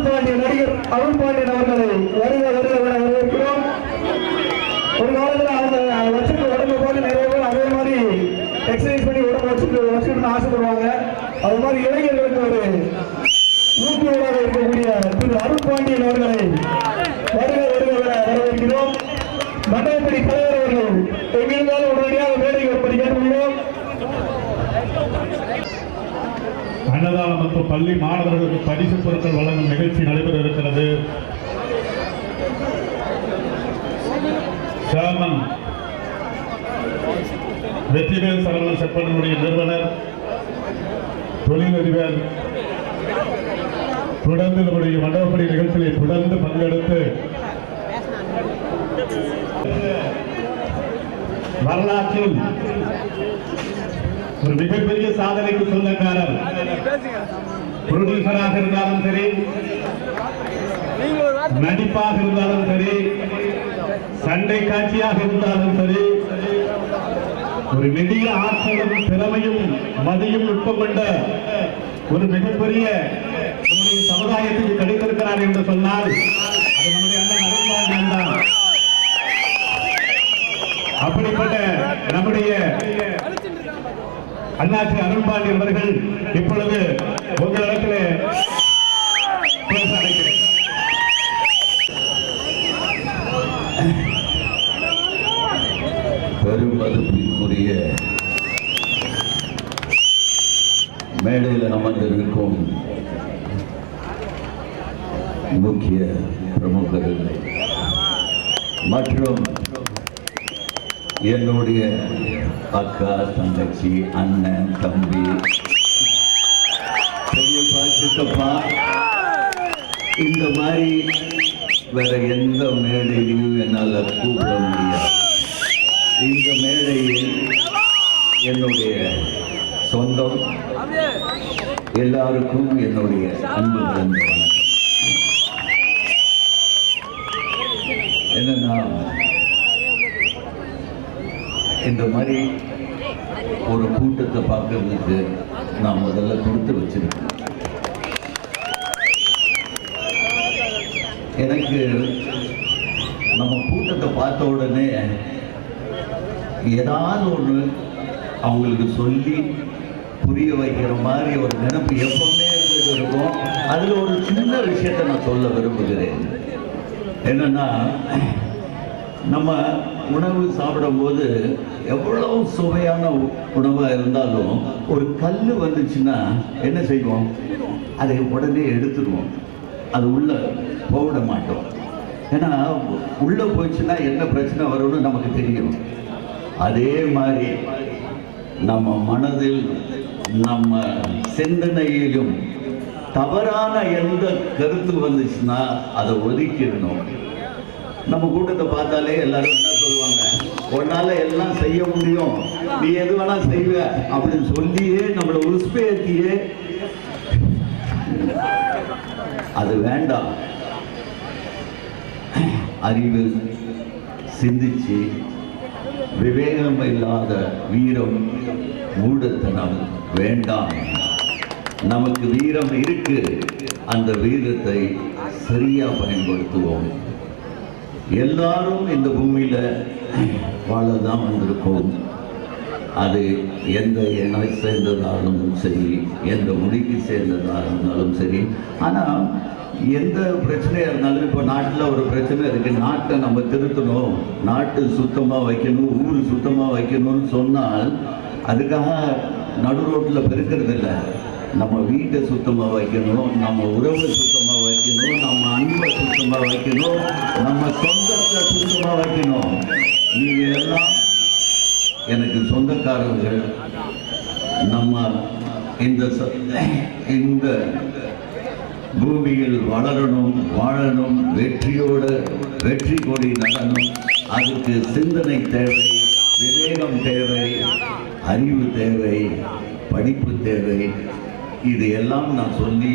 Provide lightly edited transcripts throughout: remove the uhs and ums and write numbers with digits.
அருள் பாண்டியன், நடிகர் அருள் பாண்டியன் அவர்களை வருக வருக வரவேற்கிறோம். ஒரு காலத்தில் அவங்க வச்சுட்டு உடம்பு போட்டு நிறைய பேர் அதே மாதிரி எக்ஸசைஸ் பண்ணி உடம்பு வச்சுட்டு ஆசைப்படுவாங்க. அது மாதிரி இளைஞர்களுக்கு ஒரு ஊக்குவராக இருக்கக்கூடிய திரு அருள் பாண்டியன் அவர்களை வருக வருக வரவேற்கிறோம். மண்டபப்படி தலைவர் அவர்கள் எங்கிருந்தாலும் உடனடியாக மேடைக்கு வரும்படி கேட்டுக்கொள்கிறோம். அன்னதானம் மற்றும் பள்ளி மாணவர்களுக்கு பரிசு பொருட்கள் வழங்கும் நிகழ்ச்சி நடைபெற இருக்கிறது. சேர்மன் வெற்றிவேல் சரவணன் செப்பனுடைய நிறுவனர் தொழிலதிபர் தொடர்ந்து நம்முடைய மண்டபப்படி நிகழ்ச்சியை தொடர்ந்து பங்கெடுத்து வரலாற்றில் ஒரு மிகப்பெரிய சாதனைக்கு சொந்தக்காரர். புரொடியூசராக இருந்தாலும் சரி, நடிப்பாக இருந்தாலும் சரி, சண்டை காட்சியாக இருந்தாலும் சரி, ஒரு நெடிய ஆற்றலும் திறமையும் மதியும் நுட்பம் கொண்ட ஒரு மிகப்பெரிய நம்முடைய சமுதாயத்துக்கு கிடைத்திருக்கிறார் என்று சொன்னால் அது நம்முடைய அண்ணன் அருள் பாண்டியன் தான். அப்படிப்பட்ட நம்முடைய அண்ணாச்சி அருள் பாண்டியன் அவர்கள் இப்பொழுது உங்களிடத்தில் பேச அழைக்கிறேன். பெருமதிப்பிற்குரிய மேடையில் அமர்ந்திருக்கும் முக்கிய பிரமுகர்கள் மற்றும் என்னுடைய அக்கா, தங்கச்சி, அண்ணன், தம்பி, பெரியப்பா, சித்தப்பா, இந்த மாதிரி வேற எந்த மேடையிலையும் என்னால் கூப்பிட முடியாது. இந்த மேடையில் என்னுடைய சொந்தம் எல்லாருக்கும் என்னுடைய அன்பு கலந்த வணக்கம். என்னன்னா, இந்த மாதிரி ஒரு கூட்டத்தை பார்க்கறதுக்கு நான் முதல்ல கொடுத்து வச்சிருக்கேன். எனக்கு நம்ம கூட்டத்தை பார்த்த உடனே ஏதாவது ஒன்று அவங்களுக்கு சொல்லி புரிய வைக்கிற மாதிரி ஒரு நினைப்பு எப்பவுமே இருந்துட்டு இருக்கும். அதில் ஒரு சின்ன விஷயத்தை நான் சொல்ல விரும்புகிறேன். என்னன்னா, நம்ம உணவு சாப்பிடும்போது எவ்வளவு சுவையான உணவாக இருந்தாலும் ஒரு கல் வந்துச்சுன்னா என்ன செய்வோம்? அதை உடனே எடுத்துடுவோம். அது உள்ள போட மாட்டோம். ஏன்னா உள்ள போச்சுன்னா என்ன பிரச்சனை வரும்னு நமக்கு தெரியும். அதே மாதிரி நம்ம மனதில், நம்ம சிந்தனையிலும் தவறான எந்த கருத்து வந்துச்சுன்னா அதை ஒதுக்கிடணும். நம்ம கூட்டத்தை பார்த்தாலே எல்லாரும் என்ன சொல்லுவாங்க? உன்னால எல்லாம் செய்ய முடியும், நீ எது வேணா செய்வ அப்படின்னு சொல்லியே நம்மளை உஸ்பேத்தியே. அது வேண்டாம். அறிவு, சிந்திச்சு, விவேகம் இல்லாத வீரம், மூடத்தனம் வேண்டாம். நமக்கு வீரம் இருக்கு, அந்த வீரத்தை சரியா பயன்படுத்துவோம். எல்லாரும் இந்த பூமியில வாழதான் வந்திருக்கோம். அது எந்த எண்ணை சேர்ந்ததாலும் சரி, எந்த மொழிக்கு சேர்ந்ததாக இருந்தாலும் சரி. ஆனால் எந்த பிரச்சனையாக இருந்தாலும், இப்போ நாட்டில் ஒரு பிரச்சனை இருக்குது, நாட்டை நம்ம திருத்தணும், நாட்டு சுத்தமாக வைக்கணும், ஊர் சுத்தமாக வைக்கணும்னு சொன்னால் அதுக்காக நடு ரோட்டில் பெருக்கிறது இல்லை. நம்ம வீட்டை சுத்தமாக வைக்கணும், நம்ம உறவை சுத்தமாக வைக்கணும், நம்ம அன்பை சுத்தமாக வைக்கணும், நம்ம சொந்தத்தை சுத்தமாக வைக்கணும். நீங்கள் எல்லாம் எனக்கு சொந்தக்காரர்கள். நம்ம இந்த பூமியில் வளரணும், வாழணும், வெற்றியோடு வெற்றி கொடி நடணும். அதுக்கு சிந்தனை தேவை, விவேகம் தேவை, அறிவு தேவை, படிப்பு தேவை. இது எல்லாம் நான் சொல்லி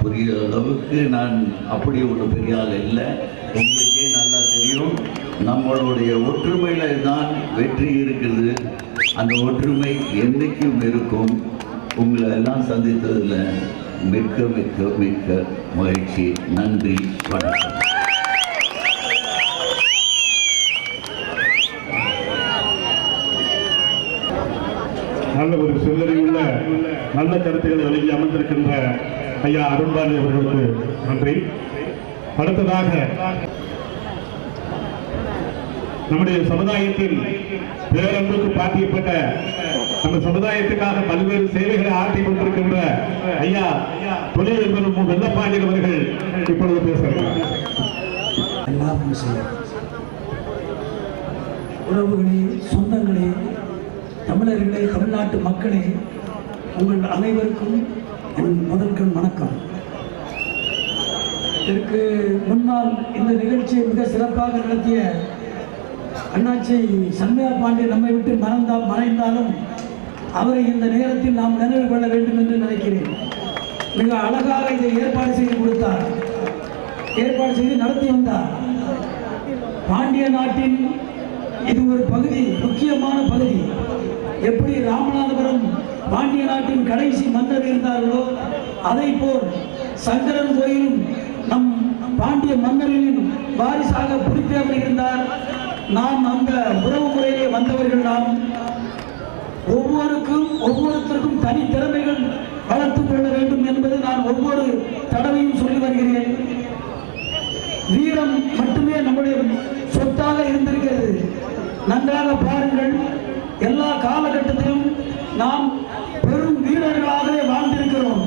புரிகிற அளவுக்கு நான் அப்படி ஒரு பெரிய ஆள் இல்லை. உங்களுக்கே நல்லா தெரியும், நம்மளுடைய ஒற்றுமையில தான் வெற்றி இருக்குது. அந்த ஒற்றுமை என்றைக்கும் இருக்கும். உங்களை எல்லாம் சந்தித்ததில் மிக்க மிக்க மிக்க மகிழ்ச்சி. நன்றி, வணக்கம். நல்ல ஒரு சிந்தனையுள்ள நல்ல கருத்துக்களை வழங்கி அமர்ந்திருக்கின்ற ஐயா அருண்பாண்டி அவர்களுக்கு நன்றி. அடுத்ததாக நம்முடைய சமுதாயத்தில் பேரன்புக்கு பாட்டியப்பட்ட நம்ம சமுதாயத்துக்காக பல்வேறு சேவைகளை ஆற்றிக் கொண்டிருக்கின்ற ஐயா தொழிலதிபர் வெள்ளப்பாண்டியன் அவர்கள் இப்பொழுது பேசுகிறார். உறவுகளே, சொந்தங்களே, தமிழர்களே, தமிழ்நாட்டு மக்களே, உங்கள் அனைவருக்கும் என் முதற்கண் வணக்கம். இதற்கு முன்னால் இந்த நிகழ்ச்சியை மிக சிறப்பாக நடத்திய அண்ணாச்சி சண்முக பாண்டியன் நம்மை விட்டு மறைந்தாலும் அவரை இந்த நேரத்தில் நாம் நினைவு கொள்ள வேண்டும் என்று நினைக்கிறேன். மிக அழகாக இதை ஏற்பாடு செய்து கொடுத்தார், ஏற்பாடு செய்து நடத்தி வந்தார். பாண்டிய நாட்டின் இது ஒரு பகுதி, முக்கியமான பகுதி. எப்படி ராமநாதபுரம் பாண்டிய நாட்டின் கடைசி மன்னர் இருந்தார்களோ அதை போல் சங்கரன் கோயிலும் நம் பாண்டிய மன்னர்களின் வாரிசாக புலித்தேவர் இருந்தார். நாம் அந்த உறவு முறையிலே வந்தவர்கள். நாம் ஒவ்வொருத்தருக்கும் தனி திறமைகள் வளர்த்துக் கொள்ள வேண்டும் என்பது நான் ஒவ்வொரு தடவையும் சொல்லி வருகிறேன். வீரம் மட்டுமே நம்முடைய சொத்தாக இருந்திருக்கிறது. நன்றாக பாருங்கள், எல்லா காலகட்டத்திலும் நாம் பெரும் வீரர்களாகவே வாழ்ந்திருக்கிறோம்.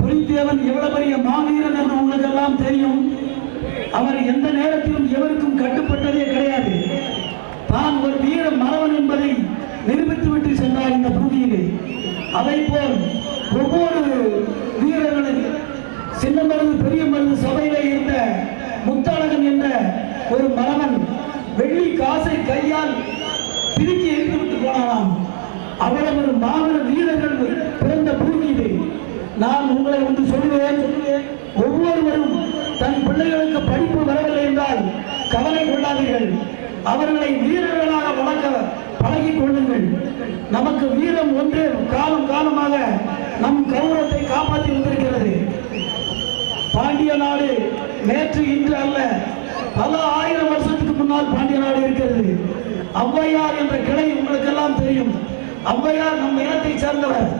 புலித்தேவன் எவ்வளவு பெரிய மாவீரன் என்று உங்களுக்கு எல்லாம் தெரியும். அவர் எந்த நேரத்திலும் எவருக்கும் கட்டுப்பட்டதே கிடையாது. தான் ஒரு வீர மறவன் என்பதை நிரூபித்துவிட்டு சென்றார் இந்த பூமியிலே. அதை போல் ஒவ்வொரு வீரர்களும் சின்ன மருது பெரிய மருது சபையிலே இருந்த முத்தழகன் என்ற ஒரு மறவன் வெள்ளி காசை கையால் திருக்கி எடுத்துவிட்டு போனாலாம். அவ்வளவு ஒரு மாவீர வீரர்கள் பிறந்த பூமியிலே. நான் உங்களை ஒன்று சொல்லுவேன், ஒவ்வொருவரும் தன் பிள்ளைகளுக்கு படிப்பு வரவில்லை என்றால் கவலை கொள்ளாதீர்கள். அவர்களை வீரர்களாக வளர்க்க பழகிக் கொள்ளுங்கள். நமக்கு வீரம் ஒன்றே காலம் காலமாக நம் கௌரவத்தை காப்பாற்றி வந்திருக்கிறது. பாண்டிய நாடு நேற்று இன்று அல்ல, பல ஆயிரம் வருஷத்துக்கு முன்னால் பாண்டிய நாடு இருக்கிறது. ஔவையார் என்ற கிளை உங்களுக்கெல்லாம் தெரியும். ஔவையார் நம் இனத்தை சேர்ந்தவர்.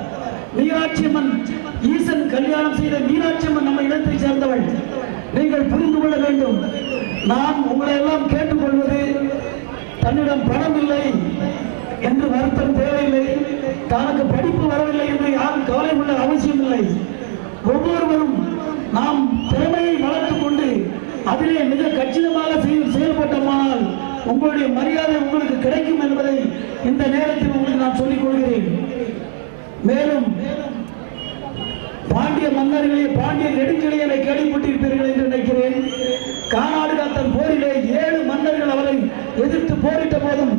மீனாட்சியம்மன், ஈசன் கல்யாணம் செய்த மீனாட்சியம்மன் நம்ம இனத்தை சேர்ந்தவள். நீங்கள் புரிந்து கொள்ள வேண்டும். நான் உங்களை எல்லாம் கேட்டுக்கொள்வது, தன்னிடம் பணம் இல்லை என்று வருத்தம் தேவையில்லை, தனக்கு படிப்பு வரவில்லை என்று யாரும் கவலை கொள்ள அவசியம் இல்லை. ஒவ்வொருவரும் நாம் திறமையை வளர்த்துக் கொண்டு அதிலே மிக கச்சிதமாக செயல்பட்டோமானால் உங்களுடைய மரியாதை உங்களுக்கு கிடைக்கும் என்பதை இந்த நேரத்தில் உங்களுக்கு நான் சொல்லிக் கொள்கிறேன். மேலும் பாண்டிய மன்னர்களே, பாண்டிய நெடுஞ்செழியனை கேள்விப்பட்டிருப்பீர்கள் என்று நினைக்கிறேன். கானாடு காத்தன் போரிலே 7 மன்னர்கள் அவரை எதிர்த்து போரிட்ட போதும்,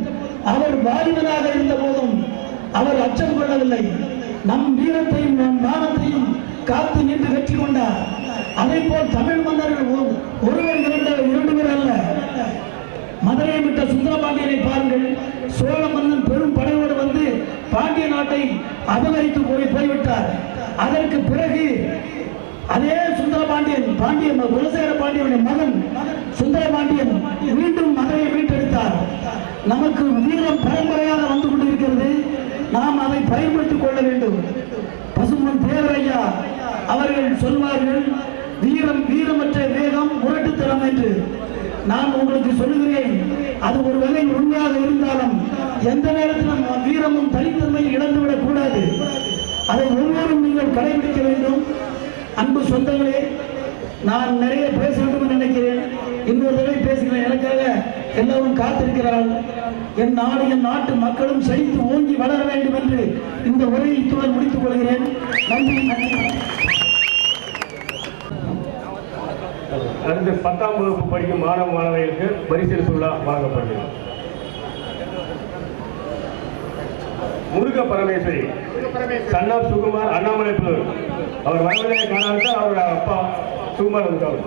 அவர் வாலிபனாக இருந்த போதும் அவர் அச்சம் கொள்ளவில்லை. நம் வீரத்தையும் நம் மானத்தையும் காத்து நின்று வெற்றி கொண்டார். அதே போல் தமிழ் மன்னர்கள் ஒருவர் 2 பேர் அல்ல. மதுரையை விட்ட சுந்தரபாண்டியனை பாருங்கள். சோழ மன்னன் பெரும் படையோடு வந்து பாண்டிய நாட்டை அபகரித்து போய்விட்டார். அதற்கு பிறகு அதே சுந்தரபாண்டியன், குலசேகர பாண்டியனுடைய மகன் சுந்தரபாண்டியன் மீண்டும் மதுரையை மீட்டெடுத்தார். நமக்கு வீரம் பரம்பரையாக வந்து கொண்டிருக்கிறது. நாம் அதை பயன்படுத்திக் கொள்ள வேண்டும். பசும்பொன் தேவரையா அவர்கள் சொல்வார்கள், வீரம் வீரமற்ற வேகம் முரட்டுத்தனம் என்று. நான் உங்களுக்கு சொல்லுகிறேன், அது ஒரு வகை உண்மையாக இருந்தாலும் எந்த நேரத்திலும் வீரமும் தனித்தன்மையும் இழந்துவிடக் கூடாது. அதை ஒவ்வொருவரும் நீங்கள் கடைபிடிக்க வேண்டும். அன்பு சொந்தங்களே, நான் நிறைய பேச வேண்டும் என்று நினைக்கிறேன். இன்னொரு தடவை பேசுகிறேன். எனக்காக எல்லோரும் காத்திருக்கிறார்கள். என் நாடு, என் நாட்டு மக்களும் செழித்து ஓங்கி வளர வேண்டும் என்று இந்த உரையை இத்துடன் முடித்துக் கொள்கிறேன். நன்றி. அடுத்து 10ஆம் வகுப்பு படிக்கும் மாணவ மாணவிகளுக்கு பரிசளிப்பு விழா வழங்கப்படுகிறது. Muruga Parameswari, son of Sukumar, Annamalai Puthur. அவர் வரவில்லை காரணத்தால் அவரோட அப்பா சுகுமார் இருக்காங்க.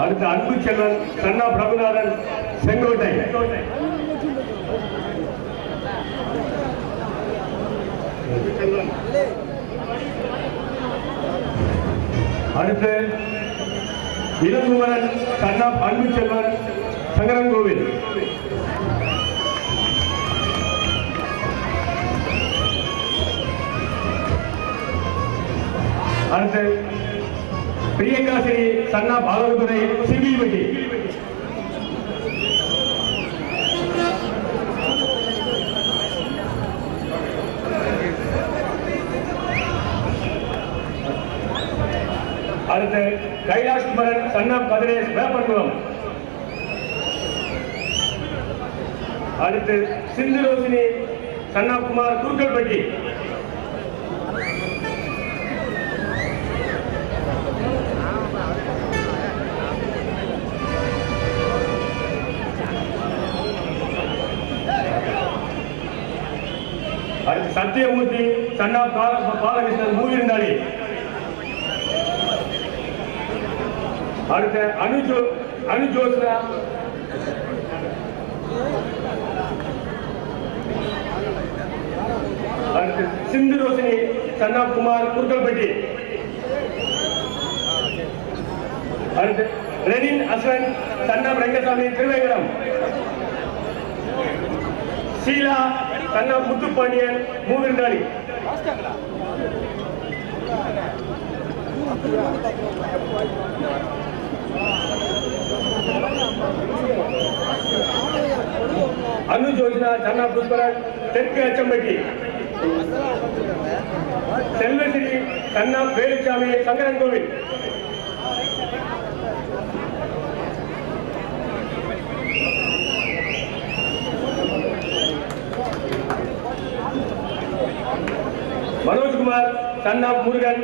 அடுத்து அன்பு செல்வன் சன்னா பிரபுநாதன் செங்கோட்டை. அடுத்து இளங்குமரன் சன்னா அன்பு செல்வன் சங்கரன்கோவில். அடுத்து பிரியங்காசிரி சன்னா பாகவதுரை சிபிபட்டி. அடுத்து கைலாஷ் குமரன் சன்னா கதிரேஷ் வேப்பன்குளம். அடுத்து சிந்து ரோசினி சன்னா குமார் குருக்கல்பட்டி. அடுத்து சத்தியமூர்த்தி சன்னா பாலகிருஷ்ணன் மூவிருந்தாளி. அடுத்த அனுஜோத்னா அடுத்து சிந்து ரோசினி சன்னா குமார் குருக்கல்பட்டி. அடுத்து ரெனின் அஸ்வன் சன்னா ரங்கசாமி திருவேங்கடம். ஷீலா சன்னா முத்துப்பாண்டியன் மூவிருந்தாளி. அனுஜோஜனா சன்னா புஷ்பராஜ் தெற்கு அச்சம்பட்டி. செல்வஸ்ரீ சன்னா வேலுச்சாமி சங்கரன்கோவில். மனோஜ்குமார் சன்னா முருகன்.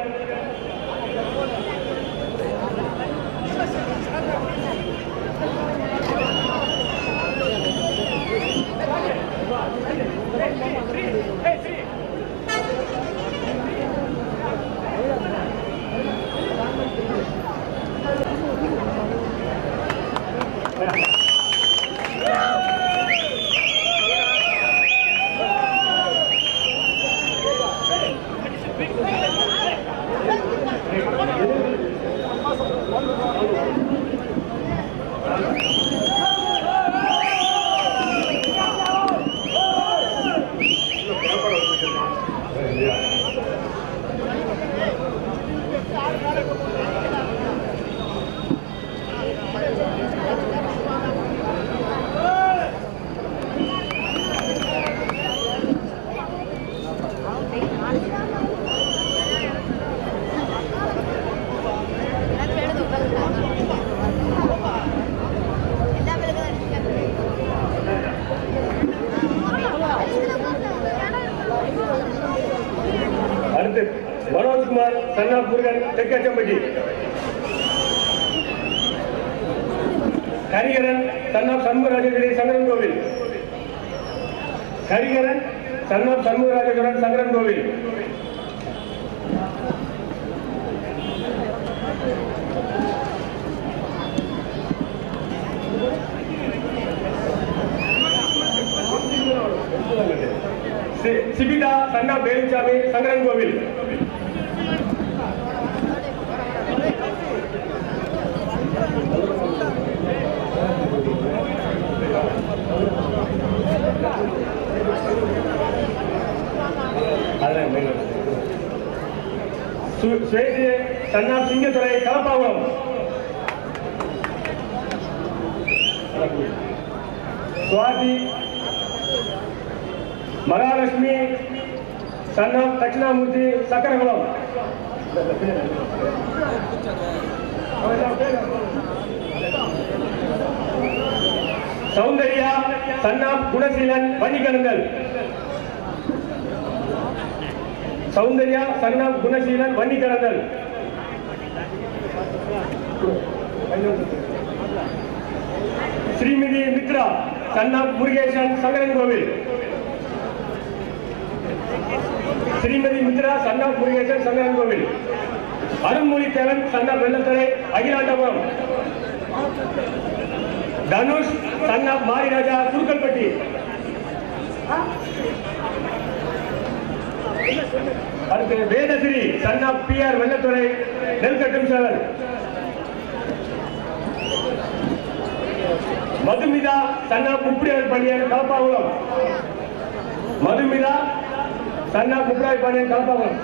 அடுத்து மனோஜ்குமார் சன்னா முருகன் தெற்கச்சம்பட்டி. ஹரிகரன் சன்னா சண்முகராஜேஸ்வரி சங்கரன்கோவில். ஹரிகரன் சன்னா சண்முகராஜேஸ்வரன் சங்கரன்கோவில். சிபிதா சன்னா வேலுச்சாமி சங்கரன்கோவில். ஸ்வேதி சன்னா சிங்கத்துறை கலப்பாகுளம். சுவாதி மகாலட்சுமி சன்னா தட்சிணாமூர்த்தி சக்கரகுளம். சௌந்தர்யா சன்னா குணசீலன் வன்னிக்கணுங்கல். சௌந்தர்யா சன்னா குணசீலன் வன்னிக்கணுங்கல். ஸ்ரீமதி மித்ரா சன்னா முருகேசன் சங்கரன்கோவில். ஸ்ரீமதி மித்ரா சன்னா முருகேசன் சங்கரன்கோவில். அருண்மொழித்தேவன் சன்னா வெள்ளத்தரை அகிலாண்டபுரம். தனுஷ் சன்னா மாரிராஜா குருக்கல்பட்டி. அடுத்து வேதஸ்ரீ சன்னா PR வெள்ளத்துறை நெல்கட்டும் சேவல். மதுமிதா சன்னா முப்படியார் பாண்டியன் கலப்பாகுளம். மதுமிதா சன்னா முப்படியார் பாண்டியன் கலப்பாகுளம்.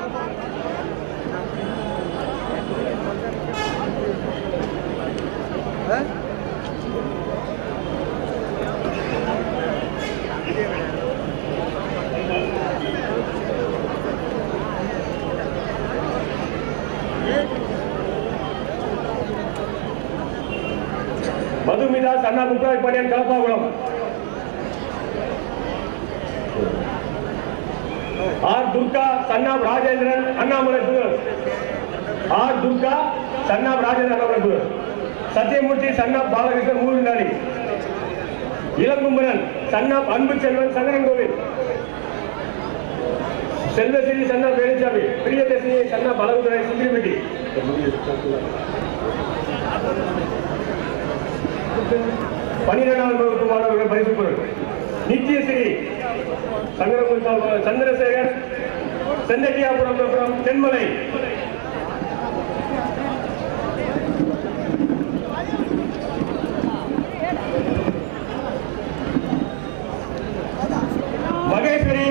மதுமிதா சன்னா முப்படியார் பாண்டியன் கலப்பாகுளம். ஆர் துர்கா சன்னாப் ராஜேந்திரன் அண்ணாமலைபுரம். ஆர் துர்கா சன்னாப் ராஜேந்திரன் அண்ணாமலைபுரம். சத்யமூர்த்தி சன்னாப் பாலகிருஷ்ணன் மூவினாடி. இளங்குமரன் சன்னாப் அன்பு செல்வன் சங்கரன்கோவில். செல்வஸ்ரீ சன்னாப் வேலுச்சாமி. பிரியதர்ஷினி சன்னாப் அழகுதுறை சுந்திரிப்பட்டி. 12ஆம் வகுப்பு மாணவர்கள் பரிசு பொருள். நித்யஸ்ரீ சந்திரசேகர் செந்தட்டியாபுரம் தென்மலை. மகேஸ்வரி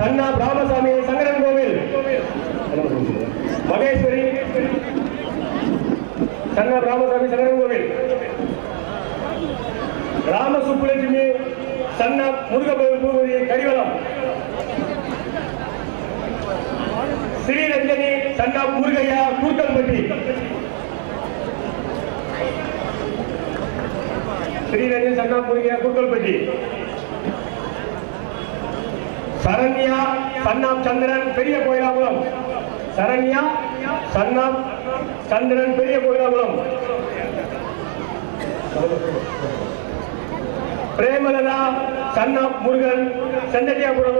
சன்னா ராமசாமி சங்கரன் கோவில். மகேஸ்வரி சன்னா ராமசாமி சங்கரன் கோவில். ராமசுப்புலட்சுமி சன்னா முருகபூபதி கரிவலம். ஸ்ரீரஞ்சனி சன்னா முருகையா கூத்தல்பட்டி. ஸ்ரீரஞ்சனி சன்னா முருகையா கூத்தல்பட்டி. சரண்யா சன்னாப் சந்திரன் பெரிய கோயிலாகுளம். சரண்யா சன்னாப் சந்திரன் பெரிய கோயிலாகுளம். பிரேமலதா சன்னாப் முருகன் செந்தட்டியாபுரம்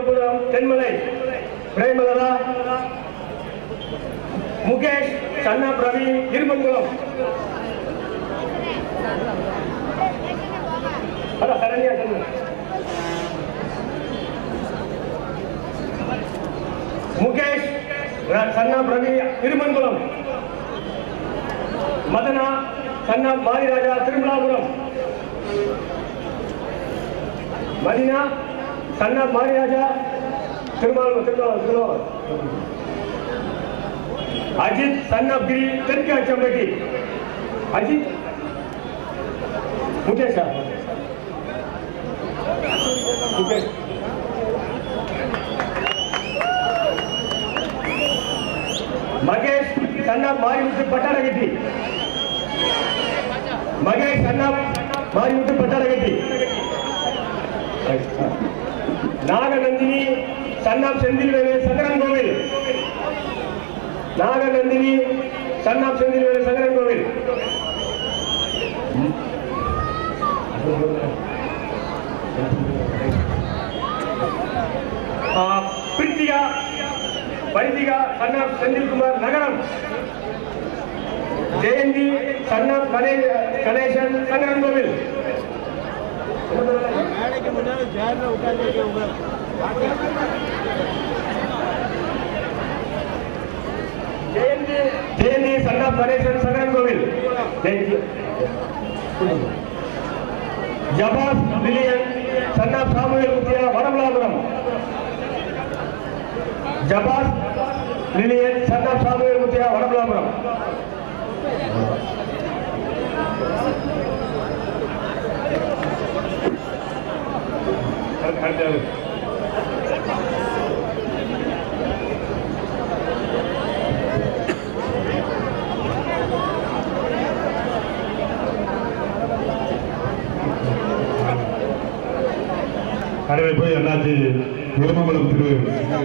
தென்மலை. பிரேமலதா. முகேஷ் சன்னாப் ரவி இருமங்குளம். சரண்யா சந்திரன். முகேஷ் சன்னாப் ரவி இருமங்குளம். மதனா சன்னாப் மாரிராஜா திருமலாபுரம். மதினா சன்னாப் மாரிராஜா திருமாவளவன். அஜித் சன்னாப் கிரி தெற்கு அச்சம்பட்டி. அஜித் முகேஷா முகேஷ். மகேஷ் சன்னாப் மாரிமுத்து பட்டாரகட்டி. மகேஷ் சன்னாப் மாரிமுத்து பட்டாரகட்டி. நாகநந்தினி சன்னாப் செந்தில்வேலு சங்கரன் கோவில். நாகநந்தினி சன்னாப் செந்தில்வேலு சங்கரன் கோவில். பிரித்திகா வைதிகா சன்னாப் செந்தில்குமார் நகரம். ஜெயந்தி சன்னாப் கணேசன் சங்கரன் கோவில். Jayanthi சன்னாப் Ganesan Sankaran Kovil. Jabez Lilian son of Samuel Muthiah Vadamalapuram. Jabez Lilian son of Samuel Muthiah Vadamalapuram. வரவேற்பு அண்ணாச்சி விருமங்கலம் திரு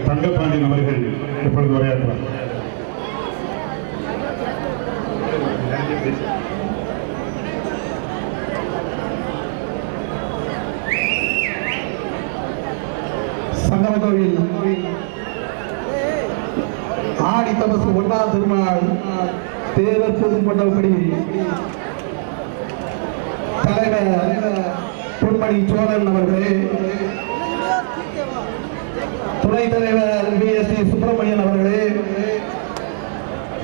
தங்கப்பாண்டியன் அவர்கள் இப்பொழுது உரையாற்றுவார். சங்கம கோவில் ஆடி தபசு 1ஆம் திருநாள் தேவர் பொது மண்டபப்படி தலைவர் பொன்மணி சோழன் அவர்களே, துணைத் தலைவர் BST சுப்பிரமணியன் அவர்களே,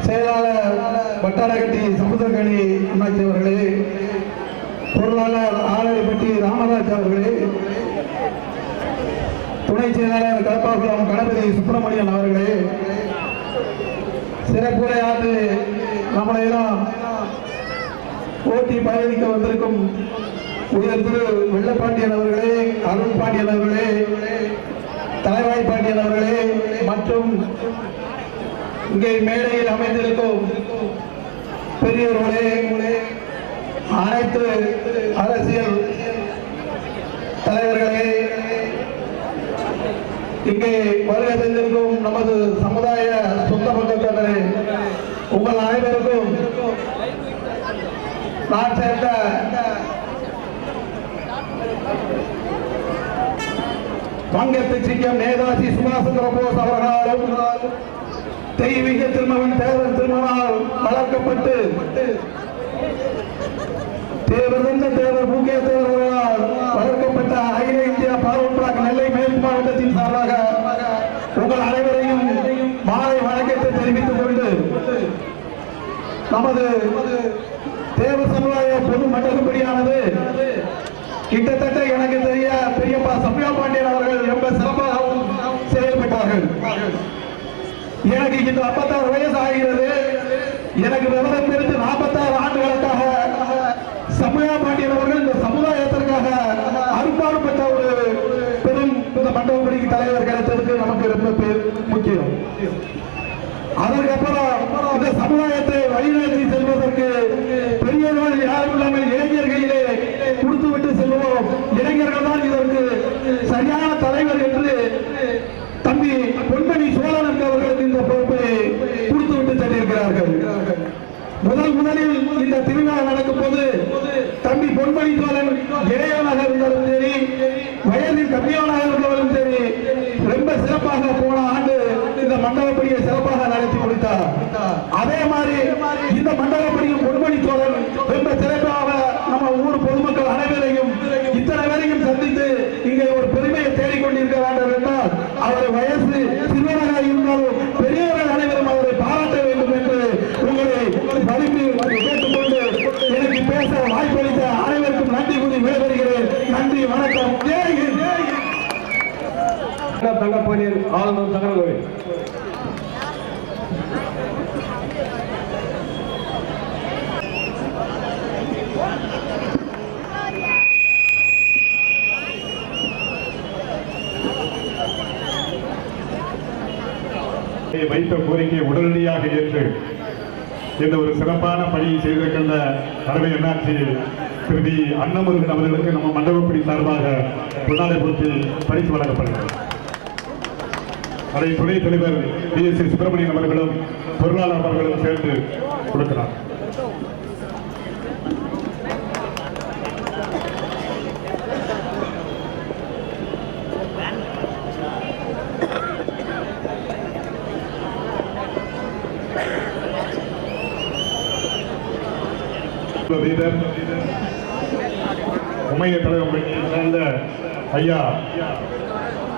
செயலாளர் வட்டாரகட்டி சமுதிரகணி அண்ணாச்சி அவர்களே, பொருளாளர் ஆலயப்பட்டி ராமராஜ் அவர்களே, துணை செயலாளர் கலப்பாகுளம் கணபதி சுப்பிரமணியன் அவர்களே, சிறப்புரையாற்று நம்மளையெல்லாம் ஓட்டி பயணிக்க வந்திருக்கும் உயர் திரு வெள்ளப்பாண்டியன் அவர்களே, அருண் பாண்டியன் அவர்களே, தலைவாய் பாண்டியன் அவர்களே மற்றும் இங்கே மேடையில் அமைந்திருக்கும் பெரியவர்களே, அனைத்து அரசியல் தலைவர்களே, இங்கே வருகை தந்திருக்கும் நமது சமுதாய சொந்த பக்கத்தினரே, உங்கள் அனைவருக்கும் நான் சேர்ந்த வங்கத்து சிங்கம் நேதாஜி சுபாஷ் சந்திர போஸ் அவர்களாலும் தெய்வீக திருமகன் தேவர் திருமணால் வளர்க்கப்பட்டு தேவர் தேவர் பூகே தேவர்களால் வளர்க்கப்பட்ட அகில இந்தியா பார்வர்ட் பிளாக் நெல்லை மேற்கு மாவட்டத்தின் சார்பாக உங்கள் அனைவரையும் மாலை வணக்கத்தை தெரிவித்துக் கொண்டு நமது தேவ சமுதாய பொது மண்டலப்படியானது கிட்டத்தட்ட எனக்கு தெரிய பெரியப்பா சம்யா பாண்டியன் அவர்கள் ரொம்ப சிறப்பாகவும் செயல்பட்டார்கள். எனக்கு இந்த 56 வயசு ஆகிறது. எனக்கு விவரம் தெரிந்து 46 ஆண்டுகளுக்காக சம்யா பாண்டியன் அவர்கள் இந்த சமுதாயத்திற்காக அரும்பாடுபட்ட ஒரு பெரும் இந்த மண்டபப்படிக்கு தலைவர் கிடைத்ததுக்கு நமக்கு ரொம்ப முக்கியம். அதற்கப்புறம் இந்த சமுதாயத்தை வழிநடத்தி செல்வதற்கு பெரியவர்கள் யாரும் இல்லாமல் இளைஞர்களிலே கொடுத்துவிட்டு செல்வோம். இளைஞர்கள் தான் இதற்கு சரியான தலைவர் என்று தம்பி பொன்மணி சோழன் அவர்களுக்கு இந்த பொறுப்பை கொடுத்துவிட்டு சென்றிருக்கிறார்கள். முதலில் இந்த திருவிழா நடக்கும் போது தம்பி பொன்மணி சோழன் இளையவனாக இருந்தாலும் சரி, வயதில் கம்மியானாக இருந்தாலும் சரி, ரொம்ப சிறப்பாக போன ஆண்டு இந்த மண்டபப்படியை சிறப்பாக நடத்தி முடித்தார். அதே மாதிரி இந்த மண்டபப்படியும் பொன்மணி சோழன் ரொம்ப சிறப்பாக நம்ம ஊர் பொதுமக்கள் அனைவரையும் இத்தனை பேரையும் சந்தித்து இங்கே ஒரு பெருமையை தேடிக்கொண்டிருக்க வேண்டும் என்றால் அவர் வயசு சிறுவனாக இருந்தாலும் பெரியவர்கள் அனைவரும் அவரை பாராட்ட வேண்டும் என்று உங்களை வலிமை கேட்டுக்கொண்டு எனக்கு பேச வாய்ப்பளித்த அனைவருக்கும் நன்றி கூறி விடைபெறுகிறேன். நன்றி, வணக்கம். ஜெய் ஹிந்த். தங்கப்பாண்டியன் ஆளுநர் சங்கரகோவில். வைத்த கோரிக்கையை உடனடியாக ஏற்று இந்த ஒரு சிறப்பான பணியை செய்திருக்கின்ற தலைமை என்னாட்சி திருமதி அன்னமுருகன் அவர்களுக்கு நம்ம மண்டபப்படி சார்பாக பொன்னாடை பொருத்தி பரிசு வழங்கப்படுகிறது. அதை துணைத் தலைவர் BST சுப்பிரமணியன் அவர்களும் பொருளாளர் அவர்களும் சேர்ந்து கொடுக்கிறார். வீரர் உமைய தலைவர் சேர்ந்த ஐயா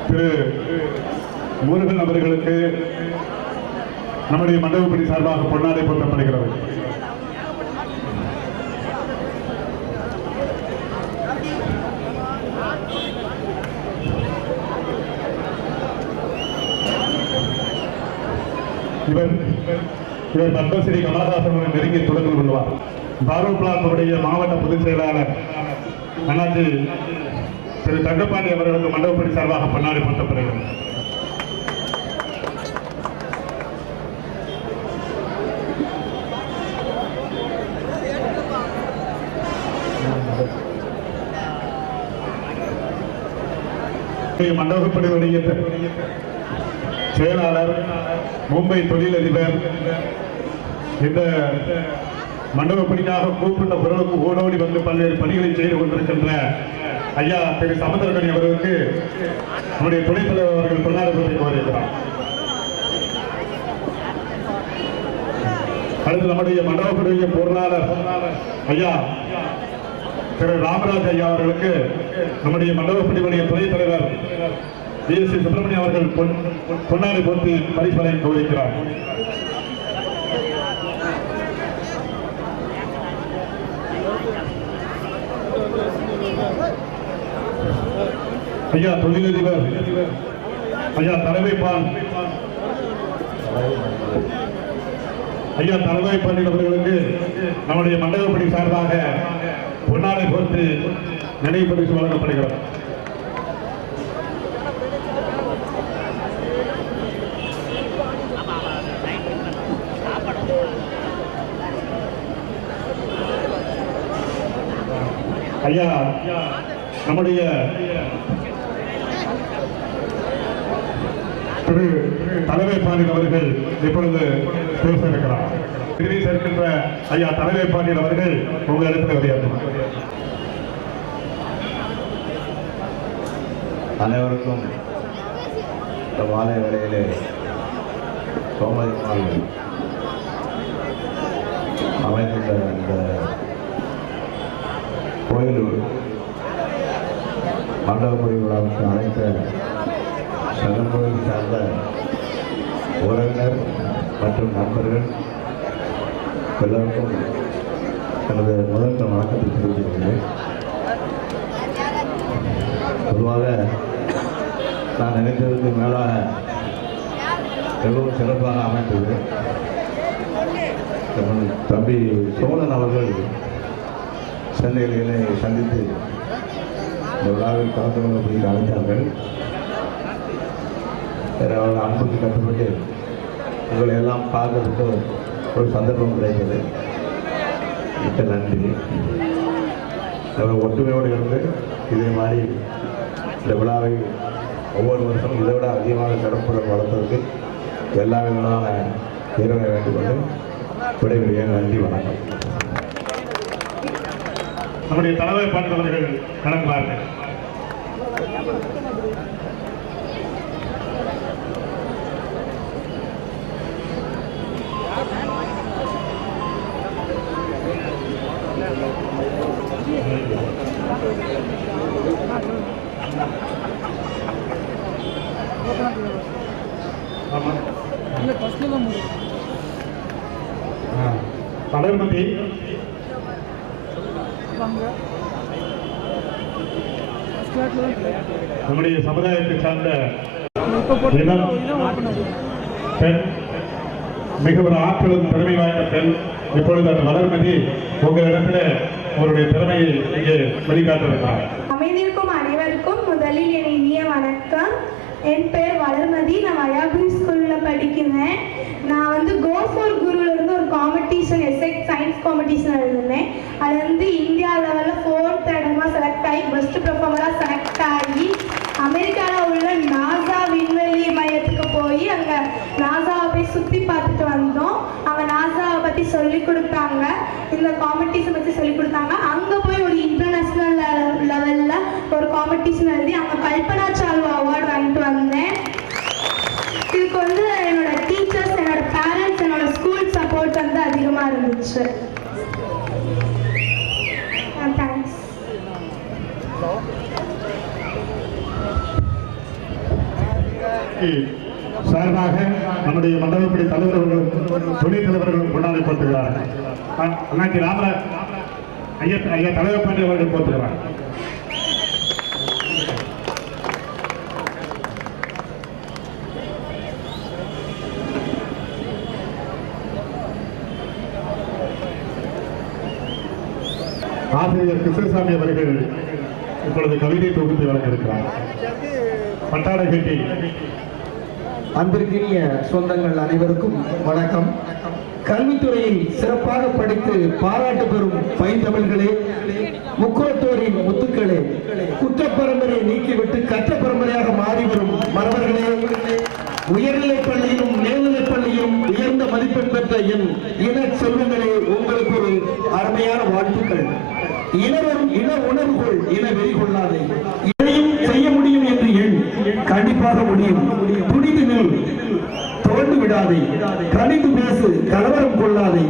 திரு முருகன் அவர்களுக்கு நம்முடைய மண்டபப்படி சார்பாக பொன்னாடை போற்றப்படுகிறது. இவர் பத்மஸ்ரீ கமலஹாசனுடன் நெருங்கி தொடர்பு கொள்வார். பார்வர்ட் பிளாக் மாவட்ட பொதுச் செயலாளர் அண்ணாச்சி திரு தங்கப்பாண்டி அவர்களுக்கு மண்டபப்படி சார்பாக பொன்னாடை போற்றப்படுகிறது. மண்டபப்படி வெளியிட்ட செயலாளர் மும்பை தொழிலதிபர் இந்த மண்டபப்படிக்காக கூப்பிட்ட பொருளுக்கு ஓடோடி வந்து பல்வேறு பணிகளை செய்து கொண்டிருக்கின்ற ஐயா திரு சமுத்திரகணி அவர்களுக்கு நம்முடைய துணைத் தலைவர் அவர்கள் பொன்னாடை போட்டி கோருகிறார். அடுத்து நம்முடைய மண்டபத்துடைய பொருளாளர் ஐயா திரு ராமராஜ் ஐயா அவர்களுக்கு நம்முடைய மண்டபப்படிவுடைய துணைத் தலைவர் DSC சுப்பிரமணியம் அவர்கள் பொன்னாடை போட்டு பரிசோதனை கௌரவிக்கிறார். ஐயா தொழிலதிபர் ஐயா தலைமைப்பான் ஐயா தலைமைப்பாண்டியன் அவர்களுக்கு நம்முடைய மண்டபப்படி சார்பாக பொன்னாடை போட்டு நினைவு பரிசு வழங்கப்படுகிறது. ஐயா நம்முடைய திரு தலைமைப்பாண்டியன் அவர்கள் இப்பொழுது பேச இருக்கிறார். திரும்பி சேர்க்கின்ற ஐயா தலைமைப்பாண்டியன் அவர்கள் உங்கள் இடத்துல உரையாற்றுவார். அனைவருக்கும் இந்த மாலை வேளையிலே சோமதிமார்கள் அமைந்துள்ள இந்த கோயிலூர் மண்டபப்படி விழாவுக்கு அழைத்த சங்கங்கோயில் சார்ந்த உறவினர் மற்றும் நண்பர்கள் எல்லோருக்கும் எனது முதல் வணக்கத்தை தெரிவித்துள்ளேன். பொதுவாக நான் நினைத்ததுக்கு மேலாக எவ்வளவு சிறப்பாக அமைந்தது. தம்பி சோழன் அவர்கள் சென்னையில் என்னை சந்தித்து இந்த விழாவில் கலந்து கொள்ள அழைத்தார்கள். அவர்கள் அன்புக்கு கட்டுப்பட்டு உங்களை எல்லாம் பார்க்கறதுக்கு ஒரு சந்தர்ப்பம் கிடைத்தது. மிக்க நன்றி. நம்ம ஒற்றுமையோடு இருந்து இதே மாதிரி இந்த விழாவை ஒவ்வொரு வருஷமும் இதை விட அதிகமாக சிறப்புடன் வளர்த்ததுக்கு எல்லா விதமான இறைவனை வேண்டிக்கொண்டு விடைபெறுகிறேன். நன்றி, வணக்கம். நம்முடைய தலைமை பாண்டவர்கள் கடந்தார்கள். வளர்மதி நம்முடைய சமுதாயத்தை சார்ந்த பெண், மிக ஒரு ஆற்றலும் திறமை வாய்ந்த பெண். இப்பொழுது அந்த வளர்மதி உங்களிடத்துல அவருடைய திறமையை இங்கே வெளிக்காட்டிருக்கிறார். அமைதிக்கும் அனைவருக்கும் முதலில் என் இனிய வணக்கம். என் பேர் வளர்மதி. நான் வயாபுரி ஸ்கூலில் படிக்கிறேன். நான் வந்து கோ ஃபார் குருல இருந்து ஒரு காம்படிஷன் எஸ்எக் சயின்ஸ் காம்படிஷன் எழுதினேன். அது வந்து இந்தியா லெவலில் 4th இடமா செலக்ட் ஆகி பெஸ்ட் பெர்ஃபார்மராக செலக்ட் ஆகி அமெரிக்காவில் உள்ள நாசா விண்வெளி மையத்துக்கு போய் அங்கே நாசாவை போய் சுற்றி பார்த்துட்டு வந்தோம். அவங்க நாசாவை பற்றி சொல்லி கொடுத்தாங்க, இந்த காம்படிஷன் பற்றி சொல்லி கொடுத்தாங்க. அங்கே போய் ஒரு இன்டர்நேஷ்னல் லெவலில் ஒரு காம்படிஷன் எழுதி அங்கே கல்பனா சாவ்லா அவார்டு வாங்கிட்டு வந்தேன். இதுக்கு வந்து என்னோட டீச்சர்ஸ், என்னோட பேரண்ட்ஸ், என்னோட ஸ்கூல் சப்போர்ட் வந்து அதிகமாக இருந்துச்சு. தேங்க்ஸ். சார்பாக நம்முடைய மண்டபப்படி தலைவர்களும் துணைத் தலைவர்களும் கொண்டாடி போட்டுகிறார்கள். அண்ணாச்சி ராமராஜ் ஐயா தலைவர் பாண்டி அவர்கள் போட்டுகிறார். ஆசிரியர் கிருஷ்ணசாமி அவர்கள் இப்பொழுது கவிதை தொகுத்து வழங்க இருக்கிறார். பட்டாடை கட்டி. அன்பிற்கினிய சொந்தங்கள் அனைவருக்கும் வணக்கம். கல்வித்துறையில் சிறப்பாக படித்து பாராட்டு பெறும் பைந்தமிழ்களே, முக்குளத்தோரின் முத்துக்களே, குற்ற பரம்பரையை நீக்கிவிட்டு கற்ற பரம்பரையாக மாறி வரும் மறவர்களே, உயர்நிலைப் பள்ளியிலும் மேல்நிலைப் பள்ளியிலும் உயர்ந்த மதிப்பெண் பெற்ற என் இன செல்வங்களே, உங்களுக்கு ஒரு அருமையான வாழ்த்துக்கள். இன உணர்வுகள் இன வெறி கொள்ளாதே. இதையும் செய்ய முடியும் என்று எண், கண்டிப்பாக முடியும். துணிந்து நில், தோண்டு விடாதே, கணிந்து பேசு, கலவரம் கொள்ளாதே.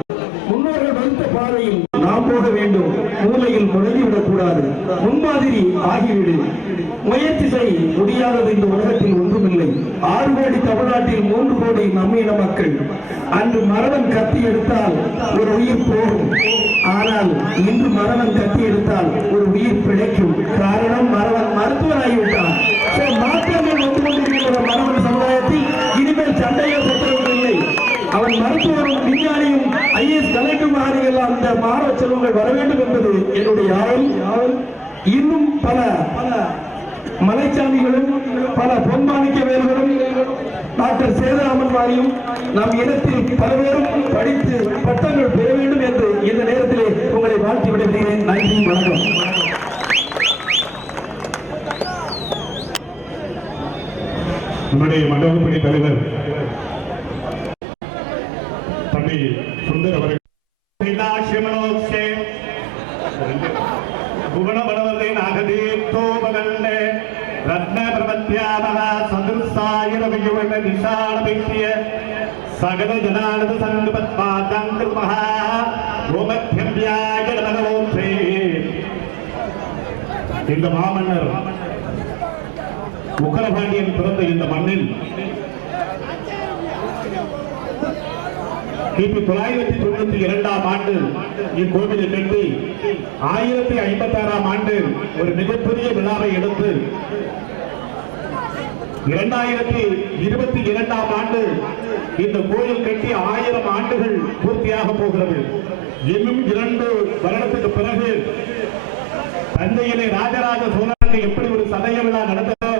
மூலையில் முடங்கிவிடக் கூடாது. முன்மாதிரி ஆகிவிடு. முயற்சி செய், முடியாதது இந்த உலகத்தில் ஒன்றுமில்லை. 6 கோடி தமிழ்நாட்டில் 3 கோடி நம்மின மக்கள். அன்று மரணம் கத்தி எடுத்தால் ஒரு உயிர் போகும். ஆனால் இன்று மரணம் கத்தி எடுத்தால் ஒரு உயிர் பிழைக்கும். காரணம் மருத்துவராகிவிட்டார். மாற்றங்கள் வந்து கொண்டிருக்கின்ற மரபணு சமுதாயத்தில் இனிமேல் சண்டையோ சச்சரவுகள் இல்லை. அவன் மருத்துவரும் விஞ்ஞானியும் IAS கலெக்டர் எல்லாம் இந்த மாணவ செல்வங்கள் வர வேண்டும் என்பது என்னுடைய ஆவல். இன்னும் பல மலைச்சாமிகளும் பல பொன்மாணிக்க வேல்களும் டாக்டர் சேதராமன் வாரியும் நம் இடத்தில் பலவேறும் படித்து பட்டங்கள் பெற வேண்டும் என்று இந்த நேரத்திலே உங்களை வாழ்த்தி விடுகிறேன். நன்றி, வணக்கம். நம்முடைய மண்டபப்படி தலைவர் தம்பி சுந்தர் அவர்கள் புவனபடவதை நாகதீர்த்தோபகல்லே ரத்ன பிரபத்யாமக சதுர்சாயிரவியுவன நிஷாணபித்திய சகல ஜனானத சங்கபத்மாதங்கிருமஹ ஓமத்யம்யாய நமகவோம் ஸ்ரீ. இந்த மாமன்னர் உக்கரபாண்டியன் பிறந்த இந்த மண்ணில் கிபி 992 ஆண்டு இக்கோவிலை கட்டி 1056 ஆண்டு ஒரு மிகப்பெரிய விழாவை எடுத்து 2022 ஆண்டு இந்த கோயில் கட்டி 1000 ஆண்டுகள் பூர்த்தியாக போகிறது. இன்னும் 2 வருடத்துக்கு பிறகு தஞ்சையிலே ராஜராஜ சோழனுக்கு எப்படி ஒரு சதய விழா நடந்ததோ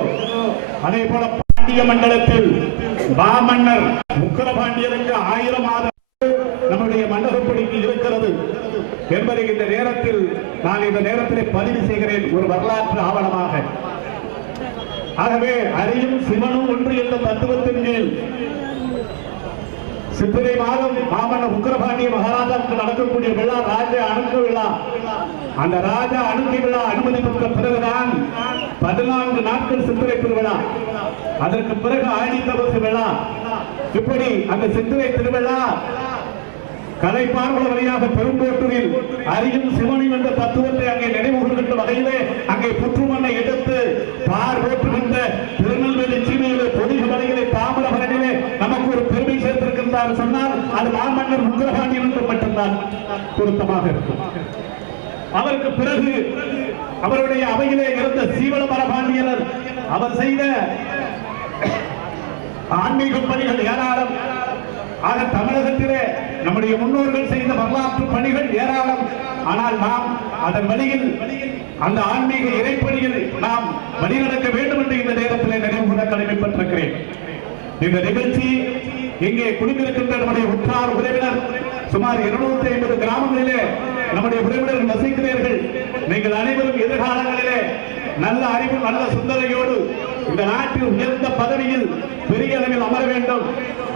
அதே போல பாண்டிய மண்டலத்தில் மாமன்னர் உக்கரபாண்டியனுக்கு 1000 ஆண்டு நம்முடைய மண்டபப்படிக்கு இருக்கிறது என்பதை இந்த நேரத்தில் நான் இந்த நேரத்தில் பதிவு செய்கிறேன், ஒரு வரலாற்று ஆவணமாக. ஆகவே அறியும் சிவனும் ஒன்று என்ற தத்துவத்தின் மேல் சித்திரை மாதம் மாமன்னர் உக்கரபாண்டிய மகாராஜாவுக்கு நடக்கக்கூடிய விழா ராஜ அணுக்கு விழா. அந்த ராஜா அணுக்கு விழா அனுமதி பெற்ற பிறகுதான் 14 நாட்கள் சித்திரை திருவிழா, அதற்கு பிறகு ஆடி தபசு விழா. இப்படி அந்த சித்திரை திருவிழா கலைப்பார்வல வழியாக பெரும்போட்டூரில் அறியும் சிவனும் என்ற தத்துவத்தை அங்கே நினைவுகின்ற வகையிலே அங்கே புற்றுமண்ணை எடுத்து பார் போற்றுகின்ற திருநெல்வேலி சீமையிலே பொதிக வழியிலே தாமிரபரணியிலே நமக்கு ஒரு பெருமை சேர்த்திருக்கின்றார் சொன்னால் அது மாமன்னர் உக்கரபாண்டியன் என்று மட்டும்தான் பொருத்தமாக இருக்கும். அவருக்கு பிறகு அவருடைய அவையிலே இருந்த சீவல மரபாண்டியனர் அவர் செய்த ஆன்மீக பணிகள் ஏராளம். ஆக தமிழகத்திலே நம்முடைய முன்னோர்கள் செய்த வரலாற்று பணிகள் ஏராளம். ஆனால் நாம் அதன் வழியில் அந்த ஆன்மீக இறைப்பணியில் நாம் வழிநடக்க வேண்டும் என்று இந்த நேரத்தில் நினைவுகூர கடமைப்பட்டிருக்கிறேன். இந்த நிகழ்ச்சி இங்கே குடியிருக்கின்ற நம்முடைய உற்றார் உறவினர் சுமார் 250 கிராமங்களிலே நம்முடைய உறவினர்கள் வசிக்கிறீர்கள். நீங்கள் அனைவரும் எதிர்காலங்களிலே நல்ல அறிவு நல்ல சிந்தனையோடு இந்த நாட்டில் உயர்ந்த பதவியில் பெரிய அளவில் அமர வேண்டும்.